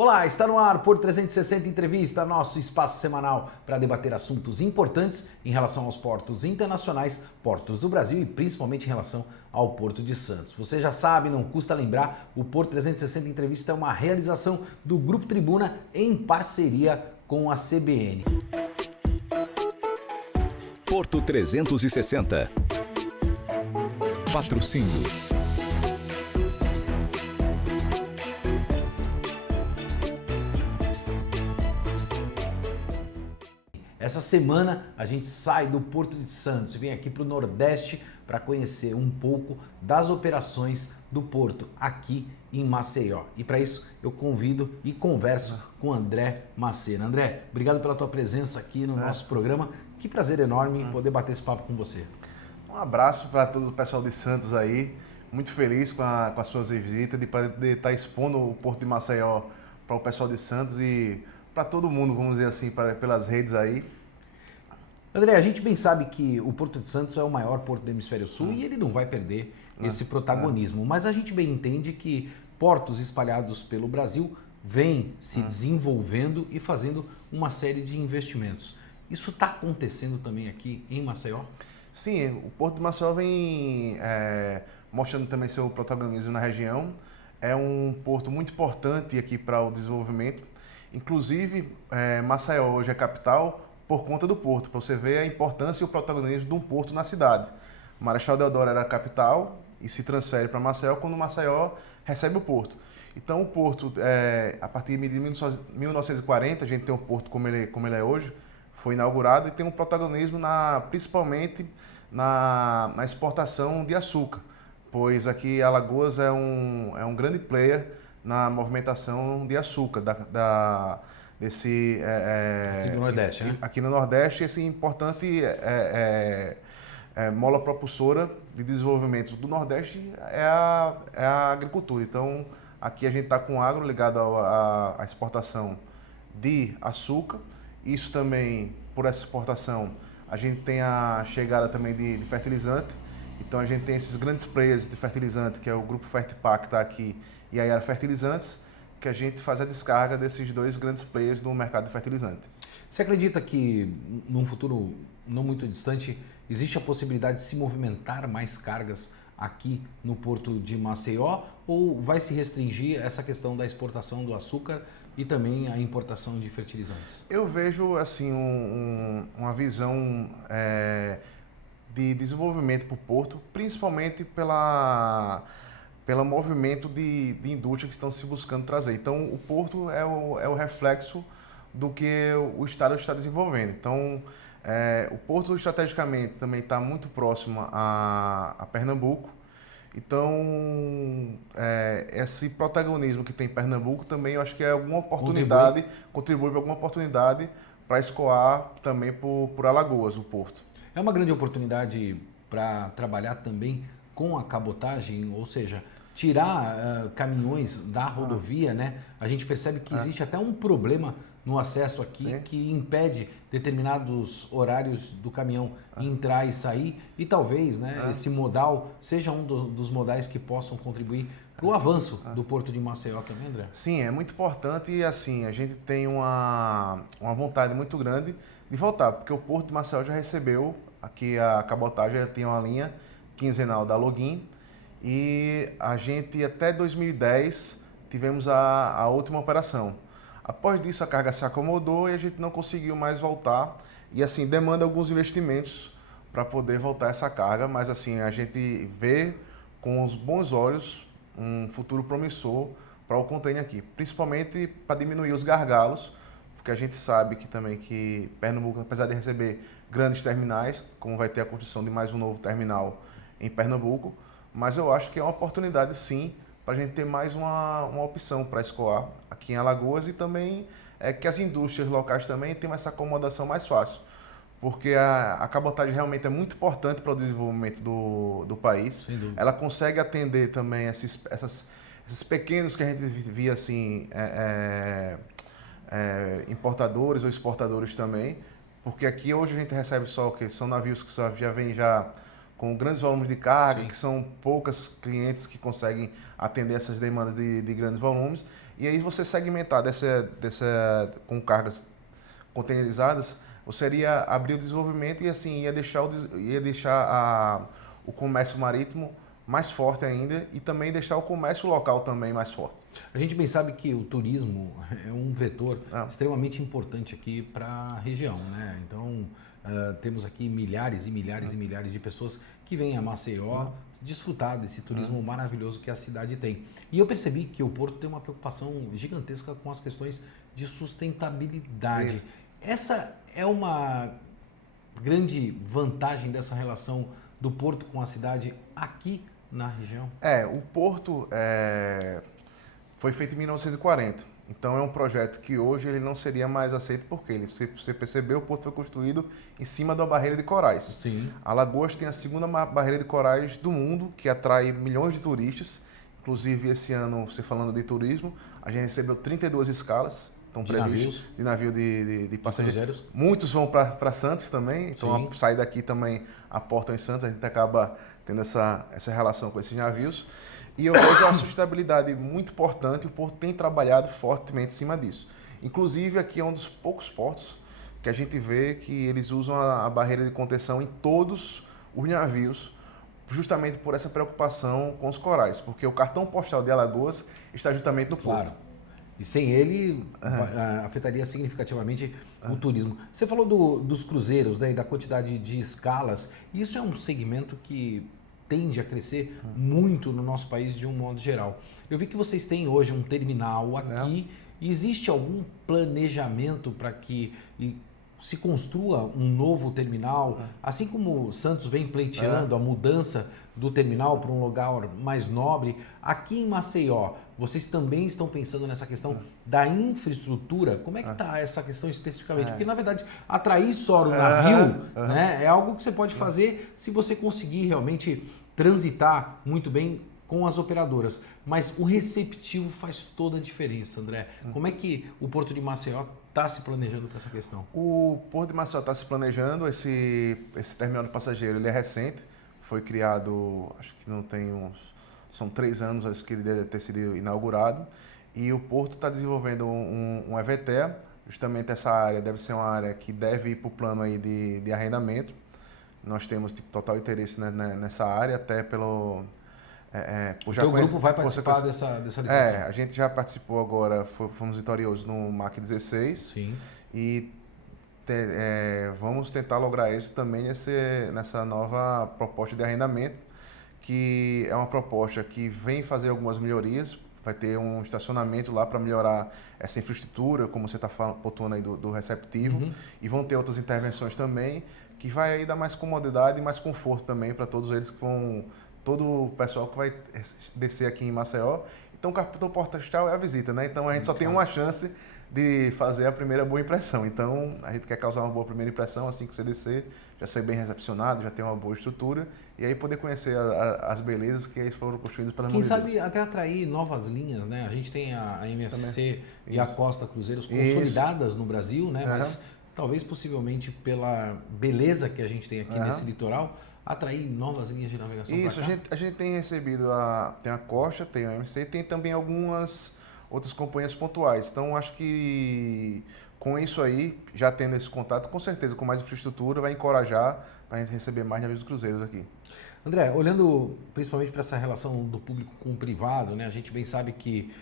Olá, está no ar Porto 360 Entrevista, nosso espaço semanal para debater assuntos importantes em relação aos portos internacionais, portos do Brasil e principalmente em relação ao Porto de Santos. Você já sabe, não custa lembrar, o Porto 360 Entrevista é uma realização do Grupo Tribuna em parceria com a CBN. Porto 360. Patrocínio. Essa semana a gente sai do Porto de Santos e vem aqui para o Nordeste para conhecer um pouco das operações do Porto aqui em Maceió. E para isso eu convido e converso com André Macena. André, obrigado pela tua presença aqui no nosso programa. Que prazer enorme poder bater esse papo com você. Um abraço para todo o pessoal de Santos aí. Muito feliz com as suas visitas, de estar expondo o Porto de Maceió para o pessoal de Santos e para todo mundo, vamos dizer assim, pelas redes aí. André, a gente bem sabe que o Porto de Santos é o maior porto do Hemisfério Sul e ele não vai perder esse protagonismo. Mas a gente bem entende que portos espalhados pelo Brasil vêm se desenvolvendo e fazendo uma série de investimentos. Isso está acontecendo também aqui em Maceió? Sim, o Porto de Maceió vem mostrando também seu protagonismo na região. É um porto muito importante aqui para o desenvolvimento. Inclusive, Maceió hoje é capital por conta do porto, para você ver a importância e o protagonismo de um porto na cidade. Marechal Deodoro era a capital e se transfere para Maceió quando Maceió recebe o porto. Então o porto, a partir de 1940, a gente tem um porto como ele é hoje, foi inaugurado e tem um protagonismo principalmente na exportação de açúcar, pois aqui Alagoas é um grande player na movimentação de açúcar, aqui no Nordeste, né? Aqui no Nordeste, esse importante mola propulsora de desenvolvimento do Nordeste é a agricultura. Então, aqui a gente está com o agro ligado à exportação de açúcar. Isso também, por essa exportação, a gente tem a chegada também de fertilizante. Então, a gente tem esses grandes players de fertilizante, que é o Grupo Fertipac, que está aqui, e a Yara Fertilizantes, que a gente faz a descarga desses dois grandes players do mercado de fertilizante. Você acredita que num futuro não muito distante existe a possibilidade de se movimentar mais cargas aqui no Porto de Maceió ou vai se restringir essa questão da exportação do açúcar e também a importação de fertilizantes? Eu vejo assim uma visão de desenvolvimento para o Porto, principalmente pelo movimento de indústria que estão se buscando trazer. Então, o Porto é o reflexo do que o Estado está desenvolvendo. Então, o Porto, estrategicamente, também está muito próximo a Pernambuco. Então, esse protagonismo que tem Pernambuco também, eu acho que é alguma oportunidade, contribui para alguma oportunidade para escoar também por Alagoas, o Porto. É uma grande oportunidade para trabalhar também com a cabotagem, ou seja, tirar caminhões da rodovia, né? A gente percebe que existe até um problema no acesso aqui que impede determinados horários do caminhão entrar e sair e talvez esse modal seja um dos modais que possam contribuir para o avanço do Porto de Maceió também, André? Sim, é muito importante e assim, a gente tem uma vontade muito grande de voltar, porque o Porto de Maceió já recebeu aqui a cabotagem, já tem uma linha quinzenal da Login e a gente até 2010 tivemos a última operação. Após disso a carga se acomodou e a gente não conseguiu mais voltar e assim demanda alguns investimentos para poder voltar essa carga, mas assim a gente vê com os bons olhos um futuro promissor para o container aqui, principalmente para diminuir os gargalos, porque a gente sabe que também que Pernambuco, apesar de receber grandes terminais, como vai ter a construção de mais um novo terminal em Pernambuco, mas eu acho que é uma oportunidade sim para a gente ter mais uma opção para escoar aqui em Alagoas e também que as indústrias locais também tenham essa acomodação mais fácil, porque a cabotagem realmente é muito importante para o desenvolvimento do país. Ela consegue atender também esses pequenos que a gente via assim, importadores ou exportadores também, porque aqui hoje a gente recebe só que são navios que já vêm com grandes volumes de carga, que são poucas clientes que conseguem atender essas demandas de grandes volumes. E aí você segmentar com cargas containerizadas, você iria abrir o desenvolvimento e assim ia deixar o comércio marítimo mais forte ainda e também deixar o comércio local também mais forte. A gente bem sabe que o turismo é um vetor extremamente importante aqui para a região, né? Então, temos aqui milhares e milhares e milhares de pessoas que vêm a Maceió desfrutar desse turismo maravilhoso que a cidade tem. E eu percebi que o Porto tem uma preocupação gigantesca com as questões de sustentabilidade. Isso. Essa é uma grande vantagem dessa relação do Porto com a cidade aqui na região? O Porto foi feito em 1940. Então é um projeto que hoje ele não seria mais aceito porque você percebeu, o Porto foi construído em cima da barreira de corais. Sim. Alagoas tem a segunda barreira de corais do mundo, que atrai milhões de turistas. Inclusive esse ano, você falando de turismo, a gente recebeu 32 escalas. Estão previstos de navio de passageiros. Muitos vão para Santos também, então sair daqui também aportam em Santos, a gente acaba tendo essa relação com esses navios. E eu vejo uma sustentabilidade muito importante, o Porto tem trabalhado fortemente em cima disso. Inclusive aqui é um dos poucos portos que a gente vê que eles usam a barreira de contenção em todos os navios, justamente por essa preocupação com os corais, porque o cartão postal de Alagoas está justamente no Porto. E sem ele, afetaria significativamente o turismo. Você falou dos cruzeiros, né, e da quantidade de escalas. Isso é um segmento que tende a crescer muito no nosso país de um modo geral. Eu vi que vocês têm hoje um terminal aqui. Existe algum planejamento para que se construa um novo terminal? Assim como Santos vem pleiteando a mudança do terminal para um lugar mais nobre, aqui em Maceió, vocês também estão pensando nessa questão da infraestrutura? Como é que está essa questão especificamente? Porque, na verdade, atrair só o navio né, é algo que você pode fazer se você conseguir realmente transitar muito bem com as operadoras. Mas o receptivo faz toda a diferença, André. Como é que o Porto de Maceió está se planejando para essa questão? O Porto de Maceió está se planejando, esse terminal de passageiro ele é recente, foi criado, acho que não tem são 3 anos acho que ele deve ter sido inaugurado, e o Porto está desenvolvendo um EVTE, justamente essa área deve ser uma área que deve ir para o plano aí de arrendamento. Nós temos total interesse nessa área, até pelo... o grupo vai participar dessa licitação? A gente já participou agora, fomos vitoriosos no MAC 16. Sim. E vamos tentar lograr isso também nessa nova proposta de arrendamento, que é uma proposta que vem fazer algumas melhorias. Vai ter um estacionamento lá para melhorar essa infraestrutura, como você está pontuando aí do receptivo. E vão ter outras intervenções também, que vai aí dar mais comodidade e mais conforto também para todos eles todo o pessoal que vai descer aqui em Maceió. Então o cartão postal é a visita, né? Então a gente só tem uma chance de fazer a primeira boa impressão. Então a gente quer causar uma boa primeira impressão assim que você descer, já ser bem recepcionado, já ter uma boa estrutura e aí poder conhecer as belezas que aí foram construídas pela Quem sabe até atrair novas linhas, né? A gente tem a MSC e a Costa Cruzeiros consolidadas no Brasil, né? Mas talvez possivelmente pela beleza que a gente tem aqui nesse litoral, atrair novas linhas de navegação. Isso, a gente tem recebido tem a Costa, tem a MC, tem também algumas outras companhias pontuais. Então, acho que com isso aí, já tendo esse contato, com certeza, com mais infraestrutura, vai encorajar para a gente receber mais navios cruzeiros aqui. André, olhando principalmente para essa relação do público com o privado, né, a gente bem sabe que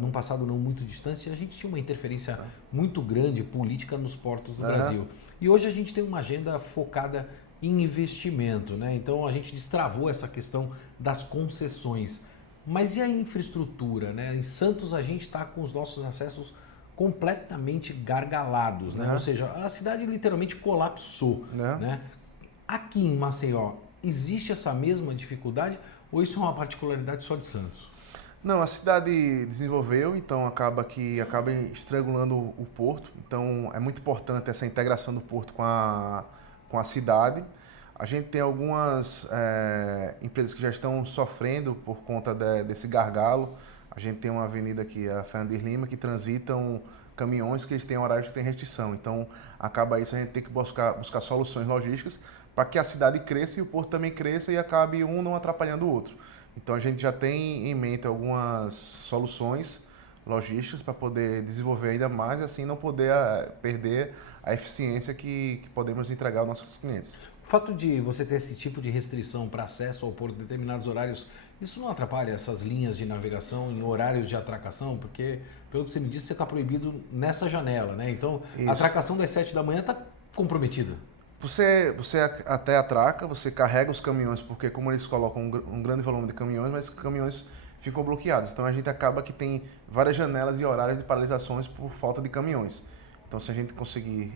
num passado não muito distante, a gente tinha uma interferência muito grande política nos portos do Brasil. E hoje a gente tem uma agenda focada em investimento, né? Então a gente destravou essa questão das concessões. Mas e a infraestrutura, né? Em Santos a gente está com os nossos acessos completamente gargalados, né? Ou seja, a cidade literalmente colapsou, né? Aqui em Maceió, existe essa mesma dificuldade ou isso é uma particularidade só de Santos? Não, a cidade desenvolveu, então acaba estrangulando o porto. Então é muito importante essa integração do porto com a cidade. A gente tem algumas empresas que já estão sofrendo por conta desse gargalo. A gente tem uma avenida aqui, a Fernandes Lima, que transitam caminhões que eles têm horários que têm restrição. Então, acaba isso, a gente tem que buscar soluções logísticas para que a cidade cresça e o porto também cresça e acabe um não atrapalhando o outro. Então, a gente já tem em mente algumas soluções logísticas para poder desenvolver ainda mais e assim não poder perder a eficiência que podemos entregar aos nossos clientes. O fato de você ter esse tipo de restrição para acesso ao porto em determinados horários, isso não atrapalha essas linhas de navegação em horários de atracação? Porque, pelo que você me disse, você está proibido nessa janela, né? Então, a atracação das 7 da manhã está comprometida. Você até atraca, você carrega os caminhões, porque como eles colocam um grande volume de caminhões, mas os caminhões ficam bloqueados. Então a gente acaba que tem várias janelas e horários de paralisações por falta de caminhões. Então se a gente conseguir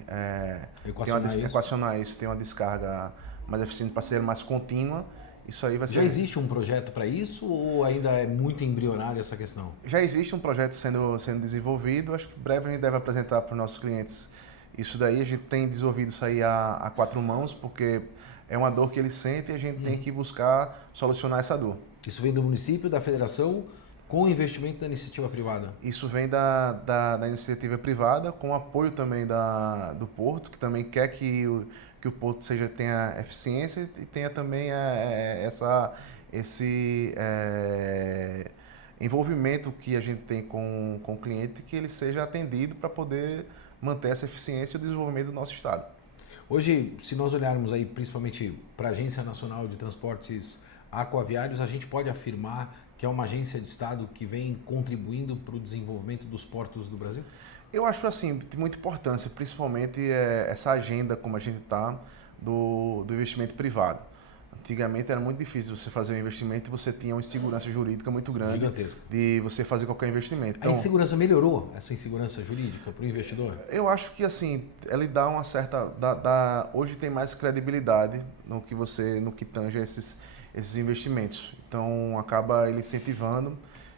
equacionar isso, ter uma descarga mais eficiente para ser mais contínua, isso aí vai ser... Já existe um projeto para isso ou ainda é muito embrionário essa questão? Já existe um projeto sendo desenvolvido, acho que breve a gente deve apresentar para os nossos clientes. Isso daí a gente tem desenvolvido isso aí a 4 mãos, porque é uma dor que eles sentem e a gente tem que buscar solucionar essa dor. Isso vem do município, da federação, com o investimento da iniciativa privada? Isso vem da iniciativa privada, com apoio também do Porto, que também quer que o Porto tenha eficiência e tenha também esse envolvimento que a gente tem com o cliente, que ele seja atendido para poder manter essa eficiência e o desenvolvimento do nosso estado. Hoje, se nós olharmos aí principalmente para a Agência Nacional de Transportes Aquaviários, a gente pode afirmar que é uma agência de Estado que vem contribuindo para o desenvolvimento dos portos do Brasil? Eu acho assim, de muita importância, principalmente essa agenda como a gente está do investimento privado. Antigamente era muito difícil você fazer um investimento e você tinha uma insegurança jurídica muito grande Gigantesca. de você fazer qualquer investimento. Então, a insegurança melhorou, essa insegurança jurídica para o investidor? Eu acho que assim, ele dá uma certa... hoje tem mais credibilidade no que tange esses investimentos. Então acaba ele incentivando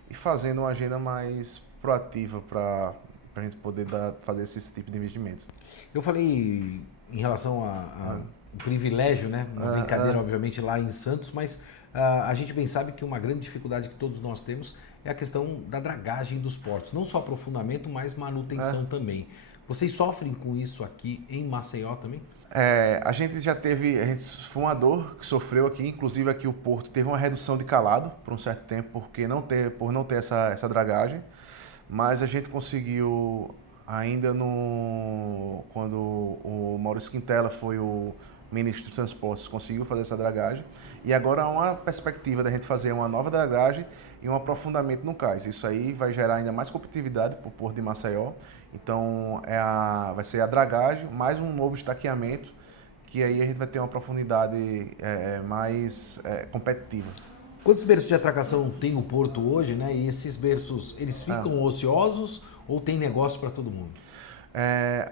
e fazendo uma agenda mais proativa para a gente poder fazer esse tipo de investimentos. Eu falei em relação ao privilégio, né? Uma brincadeira, obviamente, lá em Santos, mas a gente bem sabe que uma grande dificuldade que todos nós temos é a questão da dragagem dos portos. Não só aprofundamento, mas manutenção também. Vocês sofrem com isso aqui em Maceió também? A gente foi uma dor que sofreu aqui, inclusive aqui o porto teve uma redução de calado por um certo tempo, por não ter essa dragagem, mas a gente conseguiu ainda quando o Maurício Quintela foi o ministro dos Transportes, conseguiu fazer essa dragagem, e agora há uma perspectiva da gente fazer uma nova dragagem e um aprofundamento no cais. Isso aí vai gerar ainda mais competitividade para o porto de Maceió. Então vai ser a dragagem mais um novo estaqueamento, que aí a gente vai ter uma profundidade mais competitiva. Quantos berços de atracação tem o porto hoje, né? E esses berços, eles ficam ociosos ou tem negócio para todo mundo?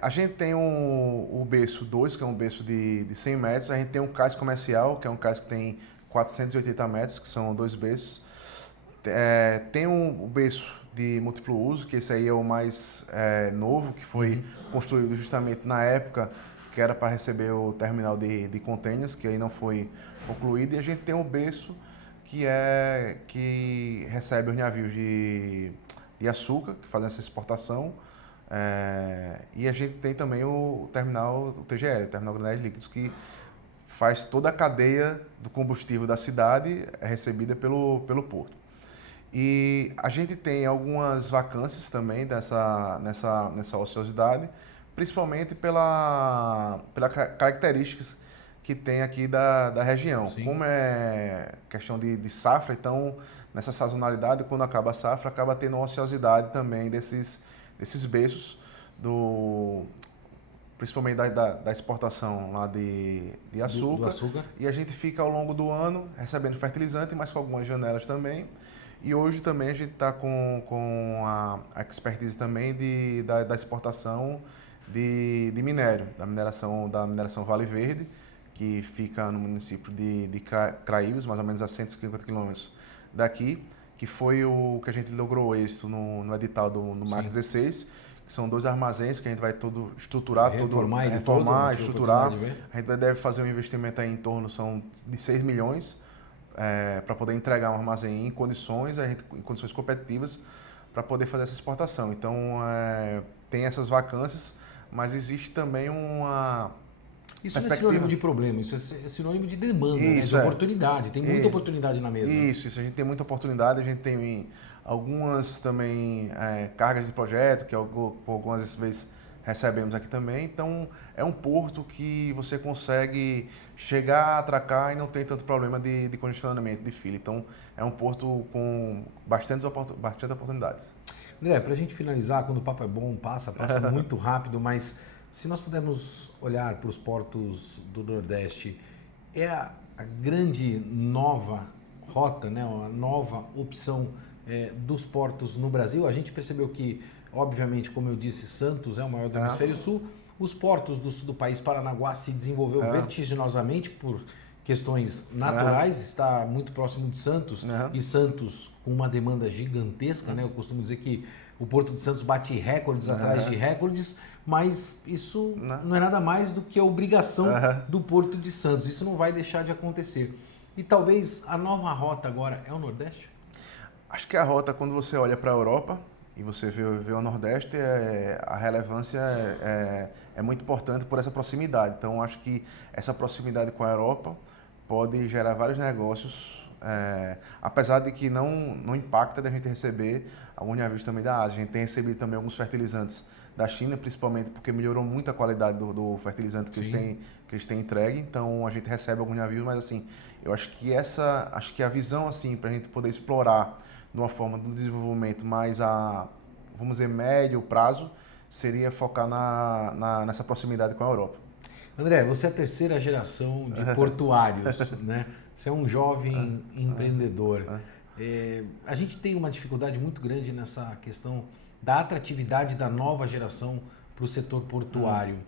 A gente tem o berço 2, que é um berço de 100 metros. A gente tem um cais comercial, que é um cais que tem 480 metros, que são 2 berços. Tem o berço de múltiplo uso, que esse aí é o mais novo, que foi construído justamente na época que era para receber o terminal de containers, que aí não foi concluído. E a gente tem o berço que recebe os navios de açúcar, que fazem essa exportação. E a gente tem também o terminal, o TGL, o Terminal Granéis Líquidos, que faz toda a cadeia do combustível da cidade, recebida pelo porto. E a gente tem algumas vacâncias também nessa ociosidade, principalmente pelas características que tem aqui da região. Sim. Como é questão de safra, então nessa sazonalidade, quando acaba a safra, acaba tendo uma ociosidade também desses berços, principalmente da exportação lá de açúcar. Do açúcar. E a gente fica ao longo do ano recebendo fertilizante, mas com algumas janelas também. E hoje também a gente está com a expertise também da exportação de minério, da mineração Vale Verde, que fica no município de Craíbas, mais ou menos a 150 quilômetros daqui, que foi o que a gente logrou êxito no edital do MAC 16, que são 2 armazéns que a gente vai todo estruturar, reformar, estruturar. A gente deve fazer um investimento aí em torno de 6 milhões, para poder entregar um armazém em condições competitivas, para poder fazer essa exportação. Então, tem essas vacâncias, mas existe também uma Isso não é sinônimo de problema, isso é sinônimo de demanda, de oportunidade. Tem muita oportunidade na mesa. Isso, a gente tem muita oportunidade, a gente tem algumas também cargas de projeto, que algumas vezes recebemos aqui também. Então, é um porto que você consegue chegar, atracar e não tem tanto problema de congestionamento de fila. Então, é um porto com bastante oportunidades. André, para a gente finalizar, quando o papo é bom, passa muito rápido, mas se nós pudermos olhar para os portos do Nordeste, é a grande nova rota, né, a nova opção dos portos no Brasil. A gente percebeu que, obviamente, como eu disse, Santos é o maior do Hemisfério Sul. Os portos do sul do país, Paranaguá, se desenvolveu vertiginosamente por questões naturais, está muito próximo de Santos, e Santos com uma demanda gigantesca, né? Eu costumo dizer que o Porto de Santos bate recordes atrás de recordes, mas isso não é nada mais do que a obrigação do Porto de Santos. Isso não vai deixar de acontecer. E talvez a nova rota agora é o Nordeste? Acho que a rota, quando você olha para a Europa e você vê o Nordeste, a relevância é muito importante por essa proximidade. Então, acho que essa proximidade com a Europa pode gerar vários negócios, apesar de que não impacta da gente receber alguns navios também da Ásia. A gente tem recebido também alguns fertilizantes da China, principalmente porque melhorou muito a qualidade do fertilizante que eles têm entregue. Então, a gente recebe alguns navios, mas assim, eu acho que a visão assim para a gente poder explorar de uma forma do desenvolvimento mais vamos dizer, médio prazo, seria focar nessa proximidade com a Europa. André, você é a terceira geração de portuários, né? Você é um jovem empreendedor. A gente tem uma dificuldade muito grande nessa questão da atratividade da nova geração para o setor portuário.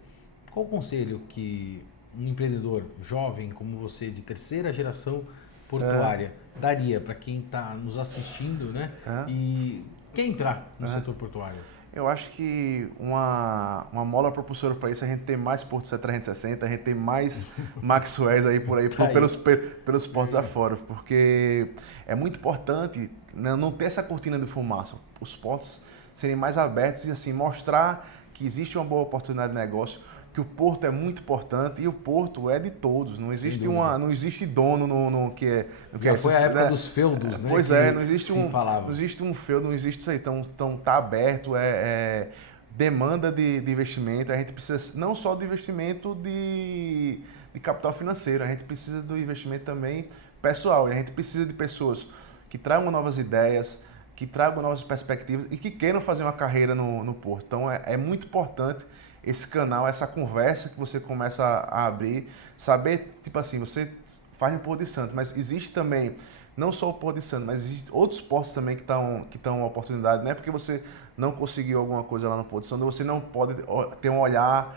Qual o conselho que um empreendedor jovem como você, de terceira geração portuária, daria para quem está nos assistindo, né? E quer entrar no setor portuário? Eu acho que uma mola propulsora para isso é a gente ter mais portos C360, a gente ter mais Maxwells aí por aí, pelos portos afora, porque é muito importante não ter essa cortina de fumaça, os portos serem mais abertos e assim mostrar que existe uma boa oportunidade de negócio, que o porto é muito importante e o porto é de todos, não existe dono no que é. Já foi a época dos feudos, né? Pois não existe um feudo, não existe isso aí, então tá aberto, demanda de investimento, a gente precisa não só de investimento de capital financeiro, a gente precisa do investimento também pessoal, e a gente precisa de pessoas que tragam novas ideias, que tragam novas perspectivas e que queiram fazer uma carreira no porto. Então é muito importante esse canal, essa conversa que você começa a abrir, saber, tipo assim, você faz no Porto de Santos, mas existe também, não só o Porto de Santos, mas existem outros portos também que estão oportunidade, não é porque você não conseguiu alguma coisa lá no Porto de Santos, você não pode ter um olhar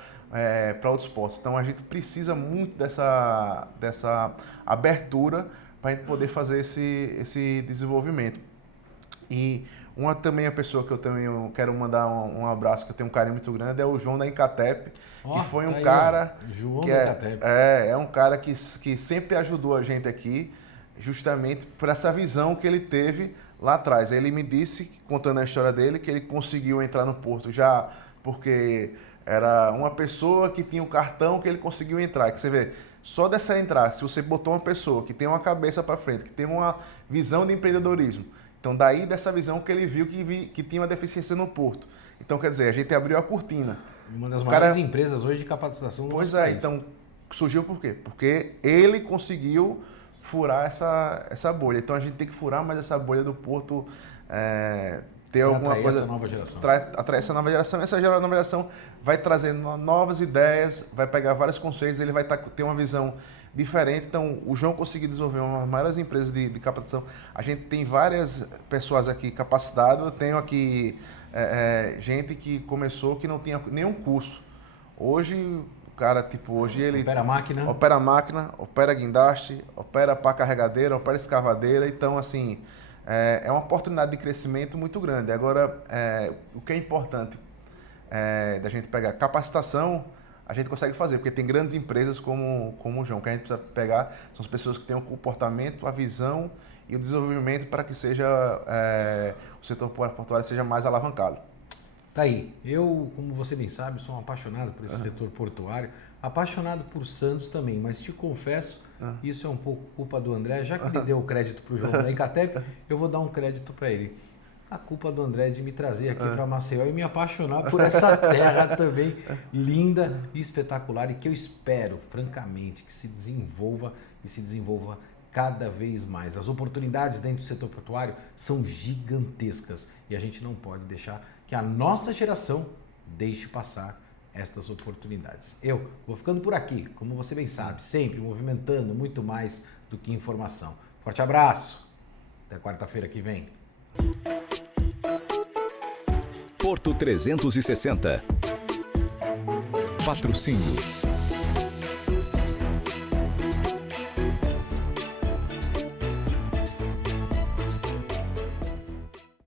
para outros portos. Então a gente precisa muito dessa abertura para a gente poder fazer esse desenvolvimento. E também a pessoa que eu também quero mandar um abraço, que eu tenho um carinho muito grande, é o João da Incatep, que foi um cara João que da Incatep. é um cara que sempre ajudou a gente aqui, justamente por essa visão que ele teve lá atrás. Ele me disse, contando a história dele, que ele conseguiu entrar no porto já porque era uma pessoa que tinha um cartão que ele conseguiu entrar. Que você vê, só dessa entrada, se você botou uma pessoa que tem uma cabeça para frente, que tem uma visão de empreendedorismo, então, daí dessa visão que ele viu que tinha uma deficiência no porto. Então, quer dizer, a gente abriu a cortina. Uma das maiores empresas hoje de capacitação do nosso país. Então, surgiu por quê? Porque ele conseguiu furar essa bolha. Então, a gente tem que furar mais essa bolha do porto, ter alguma coisa... essa nova geração. Atrair essa nova geração. Essa nova geração vai trazer novas ideias, vai pegar vários conceitos, ele vai ter uma visão diferente. Então, o João conseguiu desenvolver uma das maiores empresas de capacitação. A gente tem várias pessoas aqui capacitadas. Eu tenho aqui gente que começou que não tinha nenhum curso. Hoje, o cara, hoje ele... Opera máquina, opera guindaste, opera pá carregadeira, opera escavadeira. Então, assim, é uma oportunidade de crescimento muito grande. Agora, o que é importante da gente pegar capacitação, a gente consegue fazer, porque tem grandes empresas como o João, que a gente precisa pegar, são as pessoas que têm o comportamento, a visão e o desenvolvimento para que o setor portuário seja mais alavancado. Tá aí. Eu, como você bem sabe, sou um apaixonado por esse setor portuário, apaixonado por Santos também, mas te confesso, isso é um pouco culpa do André, já que ele deu o crédito para o João da Incatep, eu vou dar um crédito para ele. A culpa do André de me trazer aqui para Maceió e me apaixonar por essa terra também linda e espetacular e que eu espero, francamente, que se desenvolva e se desenvolva cada vez mais. As oportunidades dentro do setor portuário são gigantescas e a gente não pode deixar que a nossa geração deixe passar estas oportunidades. Eu vou ficando por aqui, como você bem sabe, sempre movimentando muito mais do que informação. Forte abraço, até quarta-feira que vem. Porto 360. Patrocínio